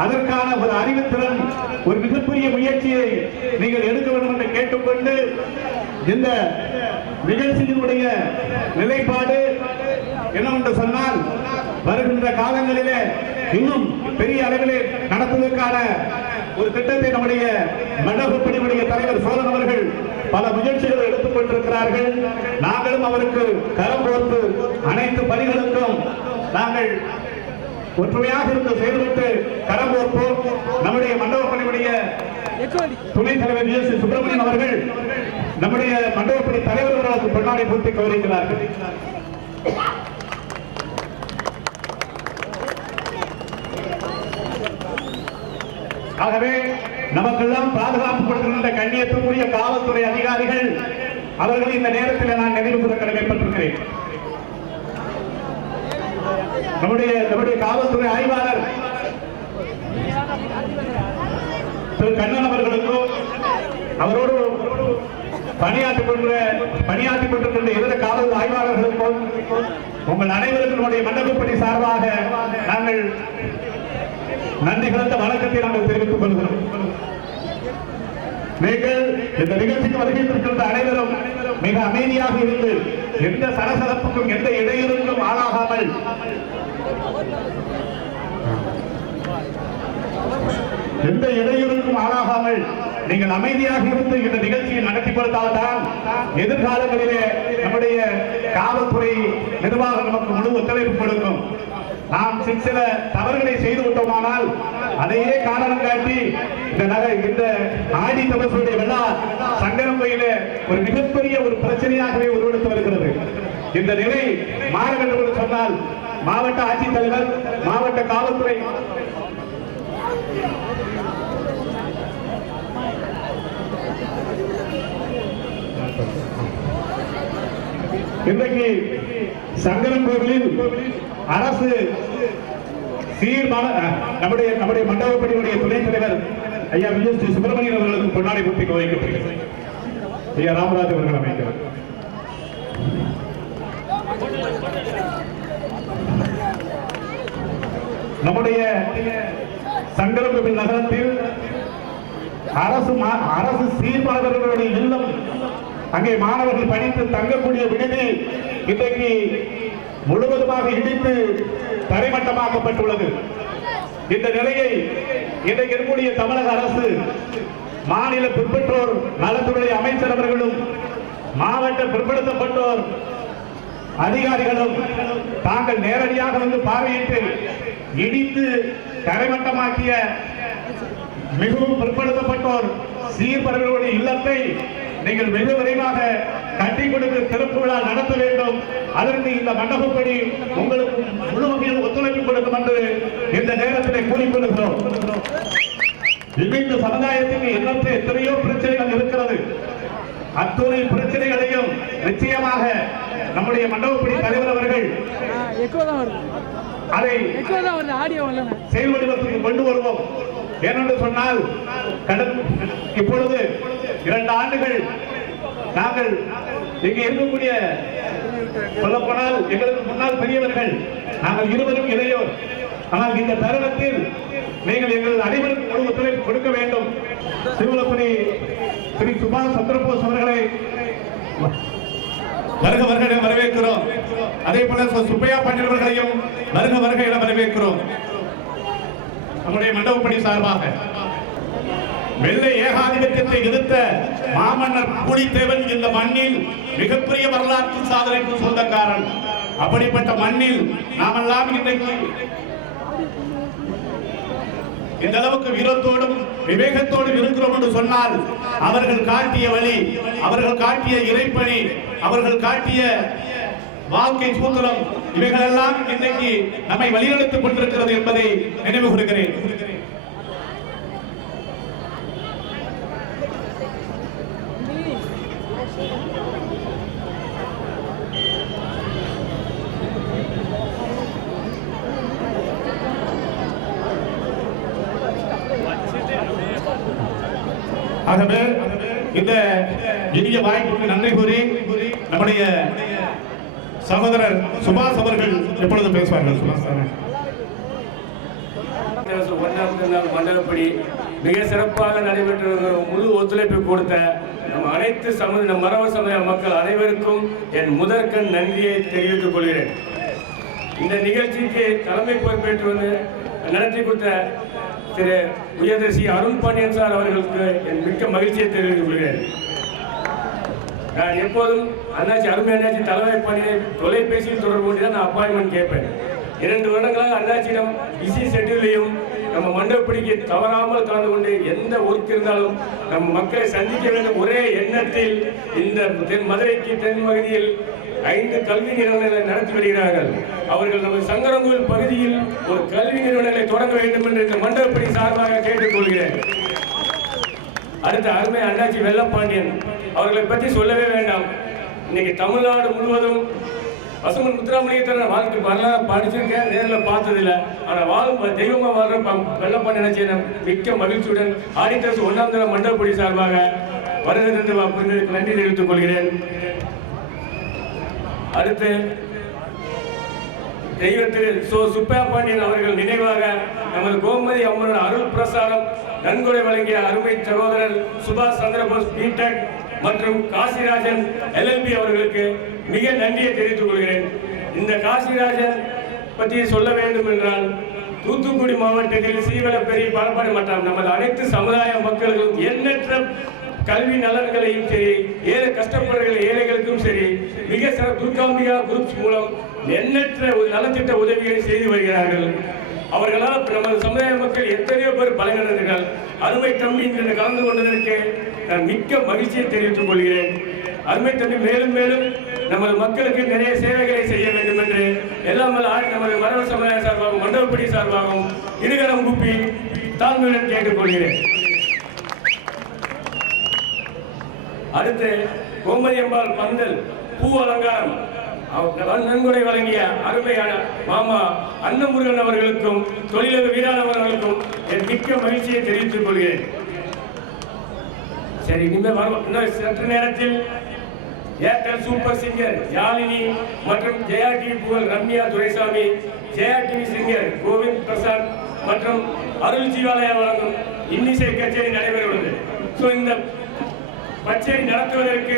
அதற்கான ஒரு அறிவுத்திறன் ஒரு மிகப்பெரிய முயற்சியை நீங்கள் எடுக்க வேண்டும் என்று கேட்டுக்கொண்டு இந்த நிகழ்ச்சியினுடைய நிலைப்பாடு என்னவென்று சொன்னால் வருகின்ற காலங்களிலே இன்னும் பெரிய அளவிலே நடத்துவதற்கான ஒரு திட்டத்தை நம்முடைய மண்டபப்படியுடைய தலைவர் சோழன் அவர்கள் பல முயற்சிகளை எடுத்துக் கொண்டிருக்கிறார்கள். நாங்களும் அவருக்கு கரம் கோர்த்து அனைத்து பணிகளுக்கும் நாங்கள் ஒற்றுமையாக இருந்து செயல்பட்டு கரம் கோர்ப்போம். நம்முடைய மண்டபப்படியுடைய துணைத் தலைவர் எஸ் சுப்பிரமணியன் அவர்கள் நம்முடைய மண்டபப்படி தலைவர்களுக்கு பொன்னாடை பூர்த்தி கௌரவிக்கிறார்கள். ஆகவே நமக்கெல்லாம் பாதுகாப்பு கொடுக்கின்ற கண்ணியத்துக்குரிய காவல்துறை அதிகாரிகள் அவர்கள் இந்த நேரத்தில் நான் நினைவு கூற கடமைப்பட்டிருக்கிறேன். நம்முடைய காவல்துறை ஆய்வாளர் திரு கண்ணன் அவர்களுக்கும் அவரோடு பணியாற்றிக் கொண்டிருக்கின்ற இதர காவல் ஆய்வாளர்களுக்கும் உங்கள் அனைவருக்கும் நம்முடைய மண்டபப்படி சார்பாக நாங்கள் நன்றி கலந்த வணக்கத்தை நாங்கள் தெரிவித்துக் கொள்கிறோம். நீங்கள் இந்த நிகழ்ச்சிக்கு வருகின்ற அனைவரும் மிக அமைதியாக இருந்து எந்த சலசலப்புக்கும் எந்த இடையூறுக்கும் ஆளாகாமல் நீங்கள் அமைதியாக இருந்து இந்த நிகழ்ச்சியை நடத்தி கொடுத்தால்தான் எதிர்காலங்களிலே நம்முடைய காவல்துறை நிர்வாகம் நமக்கு முழு ஒத்துழைப்பு கொடுக்கும். நாம் சில தவறுகளை செய்து விட்டோமானால் அதையே காரணம் காட்டி இந்த ஆடி தபசுடைய விழா சங்கரம் கோயில ஒரு மிகப்பெரிய ஒரு பிரச்சனையாகவே உருவெடுத்து வருகிறது. இந்த நிலை மாற வேண்டும் என்று சொன்னால் மாவட்ட ஆட்சித்தலைவர், மாவட்ட காவல்துறை இன்றைக்கு சங்கரன் கோவிலில் அரசு நம்முடைய மண்டபப்படியுடைய துணைத் தலைவர் ஐயா விஜய் ஸ்ரீ சுப்பிரமணியன் அவர்களுக்கு பொன்னாடை பூர்த்தி வைக்கப்படுகிறது. ஐயா ராமராஜ் அவர்கள் அமைக்கிறார். நம்முடைய சங்கரன் கோவில் நகரத்தில் அரசு சீர்பாளர்களுடைய இல்லம், அங்கே மாணவர்கள் படித்து தங்கக்கூடிய விடுதி இன்றைக்கு முழுவதுமாக இடித்து தரைமட்டமாக்கப்பட்டுள்ளது. இந்த நிலையை இன்றைக்கு இருக்கக்கூடிய தமிழக அரசு, மாநில பிற்பட்டோர் நலத்துறை அமைச்சர் அவர்களும் மாவட்ட பிற்படுத்தப்பட்டோர் அதிகாரிகளும் தாங்கள் நேரடியாக வந்து பார்வையிட்டு இடித்து தரைமட்டமாக்கிய மிகவும் பிற்படுத்தப்பட்டோர் சீர்பர்களுடைய இல்லத்தை நீங்கள் மிக விரைவாக கட்டி கொடுத்து திறப்பு விழா நடத்த வேண்டும். அதற்கு இந்த மண்டபப்படி உங்களுக்கு முழு வகையில் ஒத்துழைப்பு கொடுக்கும் என்று இந்த நேரத்தில் கூறிக்கொள்கிறோம். இந்த சமுதாயத்துக்கு எண்ணற்ற எத்தனையோ பிரச்சனைகள் இருக்கிறது. அத்துணை பிரச்சனைகளையும் நிச்சயமாக நம்முடைய மண்டபப்படி தலைவர் அவர்கள் அதை செயல் வடிவத்துக்கு கொண்டு வருவோம். ஏனென்று சொன்னால் இப்பொழுது 2 ஆண்டுகள் நாங்கள் இங்கே இருக்கக்கூடிய, சொல்லப்போனால் எங்களுக்கு முன்னால் பெரியவர்கள், நாங்கள் இருவரும் இளையோர். ஆனால் இந்த தருணத்தில் நீங்கள் எங்கள் அனைவருக்கும் முழு ஒத்துழைப்பு கொடுக்க வேண்டும். சிவலபுரி ஸ்ரீ சுபாஷ் சந்திரபோஸ் அவர்களை வருக வருக என வரவேற்கிறோம். அதே போல சுப்பையா பண்டிதர்களையும் வருக வருக என வரவேற்கிறோம். நம்முடைய மண்டபப்படி சார்பாக வெள்ளை ஏகாதிபத்தியத்தை எதிர்த்த மாமன்னர் புலித்தேவன் இந்த மண்ணில் மிகப்பெரிய வரலாற்று சாதனைக்கு சொந்தக்காரன். அப்படிப்பட்ட மண்ணில் நாமெல்லாம் இன்றைக்கு இந்த அளவுக்கு வீரத்தோடும் விவேகத்தோடும் இருக்கிறோம் என்று சொன்னால் அவர்கள் காட்டிய வழி, அவர்கள் காட்டிய இறைப்பணி, அவர்கள் காட்டிய வாழ்க்கை சூத்திரம், இவைகளெல்லாம் இன்றைக்கு நம்மை வழிநடத்திக் கொண்டிருக்கிறது என்பதை நினைவு கூறுகிறேன். ஆகவே இந்த இனிய வாய்ப்புக்கு நன்றி கூறி நம்முடைய சகோதரர் சுபாஷ் அவர்கள் எப்பொழுது பேசுவார்கள். சுபாஷ் மண்டலப்படி மிக சிறப்பாக நடைபெற்று முழு ஒத்துழைப்பு கொடுத்த நம் அனைத்து மரபு சமுதாய மக்கள் அனைவருக்கும் என் முதற்கண் நன்றியை தெரிவித்துக் கொள்கிறேன். இந்த நிகழ்ச்சிக்கு தலைமை பொறுப்பேற்று வந்து நடத்தி கொடுத்த திரு உயர்தசி அருண் பாண்டியன் சார் அவர்களுக்கு என் மிக்க மகிழ்ச்சியை தெரிவித்துக் கொள்கிறேன். நான் எப்போதும் அண்ணாச்சி அருமை அண்ணாச்சி தலைமை பணியை தொலைபேசியில் தொடர்பு கொண்டு தான் நான் அப்பாயின்மெண்ட் கேட்பேன். 2 வருடங்களாக அண்ணாச்சியிடம் பிஸி ஷெட்யூலையும் நம்ம மண்டபப்படிக்கு தவறாமல் கலந்து கொண்டு எந்த ஒர்க் இருந்தாலும் நம்ம மக்களை சந்திக்க வேண்டும் ஒரே எண்ணத்தில் இந்த மதுரைக்கு தென் பகுதியில் 5 கல்வி நிறுவனங்களை நடத்தி வருகிறார்கள். அவர்கள் நமது சங்கரங்கோவில் பகுதியில் ஒரு கல்வி நிறுவனங்களை தொடங்க வேண்டும் என்று இந்த மண்டபப்படி சார்பாக கேட்டுக்கொள்கிறேன். அடுத்த அருமை அண்ணாச்சி வெள்ளப்பாண்டியன் அவர்களை பற்றி சொல்லவே வேண்டாம். இன்னைக்கு தமிழ்நாடு முழுவதும் பசுமன் முத்துராமலிங்கத்தர் வாழ்க்கை வரலாறு படிச்சிருக்கேன், நேரில் பார்த்ததில்லை. ஆனால் வாழும் தெய்வமாக வாழ்ற வெள்ளப்பாண்டியன் மிக்க மகிழ்ச்சியுடன் ஆடிட்டர்ஸ் 1ஆம் தர மண்டபப்படி சார்பாக வருகிறது நன்றி தெரிவித்துக் கொள்கிறேன். அடுத்து தெய்வத்திரு சுப்பையா பாண்டியன் அவர்கள் நினைவாக நமது கோமதி அம்மனோட அருள் பிரசாரம் நன்கொடை வழங்கிய அருமை சகோதரர் சுபாஷ் சந்திரபோஸ் பிடெக் மற்றும் காசிராஜன் LLB அவர்களுக்கு மிக நன்றியை தெரிவித்துக் கொள்கிறேன். இந்த காசிராஜன் பற்றி சொல்ல வேண்டும் என்றால் தூத்துக்குடி மாவட்டத்தில் சீவலப்பெரிய பாலப்பாடு மற்றும் நமது அனைத்து சமுதாய மக்களுக்கும் எண்ணற்ற கல்வி நலன்களையும் சரி, ஏழை கஷ்டப்படுகிற ஏழைகளுக்கும் சரி, மிக துர்காம்பிகா குரூப்ஸ் மூலம் எண்ணற்ற ஒரு நலத்திட்ட உதவிகளை செய்து வருகிறார்கள். அவர்களால் நமது சமுதாய மக்கள் எத்தனையோ பேர் பலனடைந்தார்கள். அருமை தம்பி இன்று கலந்து கொண்டதற்கு நான் மிக்க மகிழ்ச்சியை தெரிவித்துக் கொள்கிறேன். அருமை தம்பி மேலும் மேலும் நமது மக்களுக்கு நிறைய சேவைகளை செய்ய வேண்டும் என்று எல்லாம் நமது மரபு சமுதாய சார்பாகவும் மண்டபப்படி சார்பாகவும் இருகரம் கூப்பி தாழ்மையுடன் கேட்டுக்கொள்கிறேன். அடுத்து கோமதியம்பாள் பந்தல் பூ அலங்காரம் நன்கொடை வழங்கிய அருமையான மாமா அன்னமுருகன் அவர்களுக்கும் தொழிலக வீரான் அவர்களுக்கும் என் மிக்க மகிழ்ச்சியை தெரிவித்துக் கொள்கிறேன். சரி, இன்னும் சற்று நேரத்தில் ஏர்டெல் சூப்பர் சிங்கர் யாழினி மற்றும் ஜெயா டிவி புகழ் ரம்யா துரைசாமி, ஜெயா டிவி சிங்கர் கோவிந்த் பிரசாத் மற்றும் அருள் ஜீவாலயா வழங்கும் இன்னிசை கச்சேரி நடைபெற உள்ளது. இந்த கச்சேரி நடத்துவதற்கு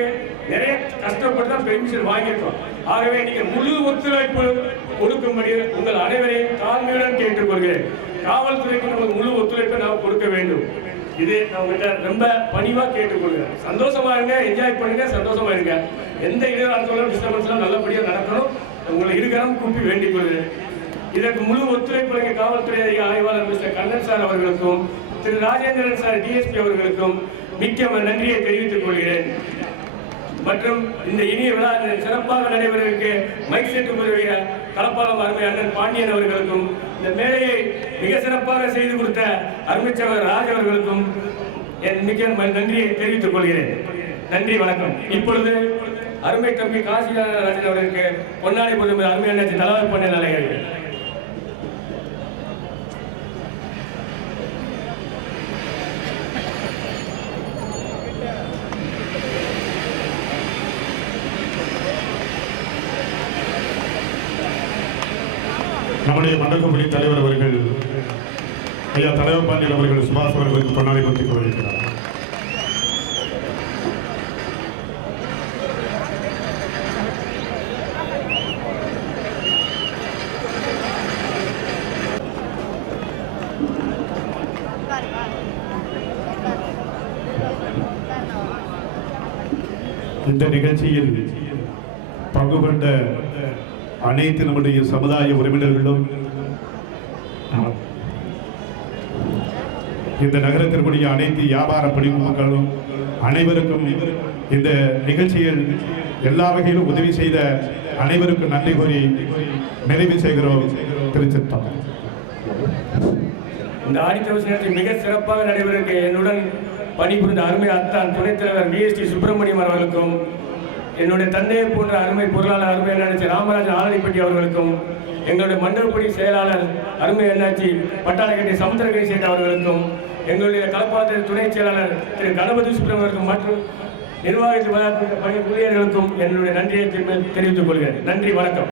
நிறைய கஷ்டப்பட்டு தான் பெர்மிஷன் வாங்கியிருக்கோம். ஆகவே நீங்கள் முழு ஒத்துழைப்பு கொடுக்கும்படி உங்கள் அனைவரையும் தாழ்மையுடன் கேட்டுக்கொள்கிறேன். காவல்துறைக்கு நமக்கு முழு ஒத்துழைப்பை நாம் கொடுக்க வேண்டும். இது நம்மகிட்ட ரொம்ப பணிவா கேட்டுக்கொள்கிறேன். சந்தோஷமா இருங்க, என்ஜாய் பண்ணுங்க, சந்தோஷமா இருங்க. எந்த இடையிலும் டிஸ்டர்பன்ஸ்லாம் நல்லபடியாக நடக்கணும். உங்களை இருகரம் கூப்பி வேண்டிக் கொள்கிறேன். இதற்கு முழு ஒத்துழைப்பு காவல்துறை ஆய்வாளர் மிஸ்டர் கண்ணன் சார் அவர்களுக்கும் திரு ராஜேந்திரன் சார் டிஎஸ்பி அவர்களுக்கும் மிக்க நன்றியை தெரிவித்துக் கொள்கிறேன். மற்றும் இந்த இனிய விழா சிறப்பாக நடைபெறுவதற்கு மைக் செட்டு உதவிய களப்பாலம் அருமை அண்ணன் பாண்டியன் அவர்களுக்கும் இந்த மேடையை மிக சிறப்பாக செய்து கொடுத்த அருமைச்சவர் ராஜ் அவர்களுக்கும் என் மிக்க நன்றியை தெரிவித்துக் கொள்கிறேன். நன்றி, வணக்கம். இப்பொழுது அருமை தம்பி காசிராஜன் அவர்களுக்கு பொன்னாடி பொழுது அருமை அண்ணாச்சி தலைவர் பண்ண நிலைகள். நம்முடைய மண்டகப்பள்ளி தலைவர் அவர்கள் ஐயா தலைவர் பாண்டியன் அவர்கள் சுபாஷ் அவர்களுக்கு பொன்னாடை பற்றி கொண்டிருக்கிறார். இந்த நிகழ்ச்சியில் பங்கு கொண்ட அனைத்து நம்முடைய சமுதாய உறவினர்களும் இந்த நகரத்திற்குரிய அனைத்து வியாபார பணிமுகங்களும் அனைவருக்கும் இந்த நிகழ்ச்சியில் எல்லா வகையிலும் உதவி செய்த அனைவருக்கும் நன்றி கூறி நிறைவு செய்கிறோம். திருச்சிற்றம்பலம். இந்த ஆடித்தவசனத்தில் மிக சிறப்பாக நடைபெறும் என்னுடன் பணிபுரிந்த அருமை அத்தான் துணைத் தலைவர் விஎஸ்டி சுப்பிரமணியம் அவர்களுக்கும், என்னுடைய தந்தையை போன்ற அருமை பொருளாளர் அருமை அண்ணாச்சி ராமராஜன் ஆலடிப்பட்டி அவர்களுக்கும், எங்களுடைய மண்டலப்படி செயலாளர் அருமை அண்ணாச்சி பட்டாளக்கட்டி சமுத்திரக்கரை சேர்ந்த அவர்களுக்கும், எங்களுடைய களப்பாளர் துணை செயலாளர் திரு கணபதி சுப்பிரமணியம் மற்றும் நிர்வாகத்தில் பணி ஊழியர்களுக்கும் என்னுடைய நன்றியை தெரிவித்துக் கொள்கிறேன். நன்றி, வணக்கம்.